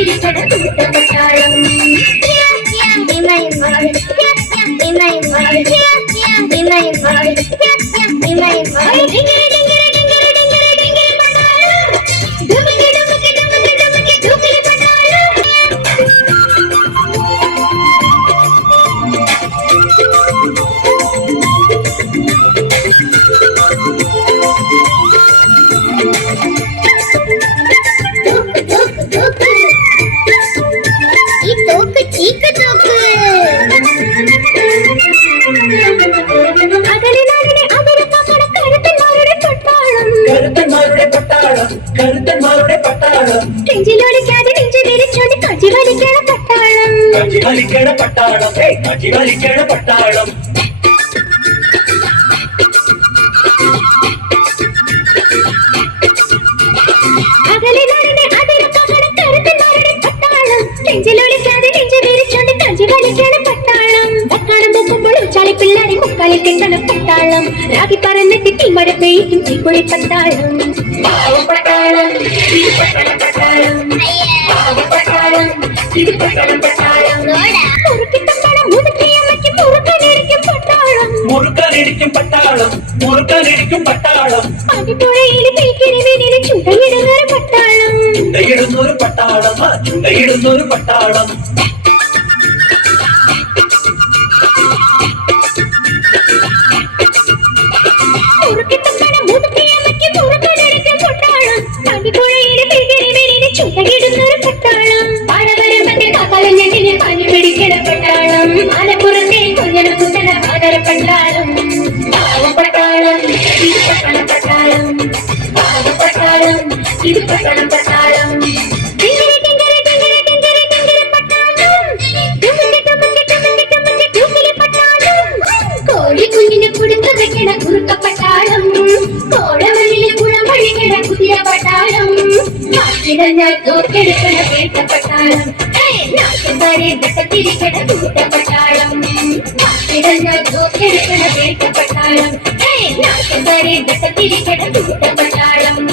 തിരിക്കട കൂട്ടപ്പട്ടാളം കരുത്തന്മാരുടെ പട്ടാളം നെഞ്ചിലൊളിക്കാതെ നെഞ്ചു വിരിച്ചോണ്ട് കജി വലിക്കണ പട്ടാളം കജി വലിക്കണ പട്ടാളം കജി വലിക്കണ പട്ടാളം അകലെ നാടിനെ അതിരക്കണ കരുത്തന്മാരുടെ പട്ടാളം നെഞ്ചിലൊളിക്കാതെ നെഞ്ചു വിരിച്ചോണ്ട് കജി വലിക്കണ പട്ടാളം പട്ടാളം പൊക്കുമ്പോൾ ചളി പിള്ളാരെ മുക്കാലിൽ കെട്ടണ പട്ടാളം രാഗി പറന്നിട്ട് തീമഴ പെയ്യും തീക്കുഴി പട്ടാളം പട്ടാളം മുറുക്കാനിരിക്കും പട്ടാളം മുറുക്കാനിരിക്കും പട്ടാളം ചുണ്ടയിടുന്നൊരു പട്ടാളം ചുണ്ടയിടുന്നൊരു പട്ടാളം മലപ്പുറത്തെ കുഞ്ഞനപ്പുതന പാതരപ്പട്ടാളം പട്ടാളം പട്ടാളം പട്ടാളം ഇത് പട്ടാളം പട്ടാളം കോഴി കുഞ്ഞിന് കുടുക്ക വെക്കണ കുറുക്ക പട്ടാളം കോടമണിയിൽ കുളം വഴിക്കണ കുതിര പട്ടാളം ഞാൻ തോർത്തെടുക്കണ കേട്ട പട്ടാളം തിരിക്കണ കൂട്ടപ്പട്ടാളം ഞാൻ തോർത്തെടുക്കണ കേട്ട പട്ടാളം തിരിക്കണ കൂട്ടപ്പട്ടാളം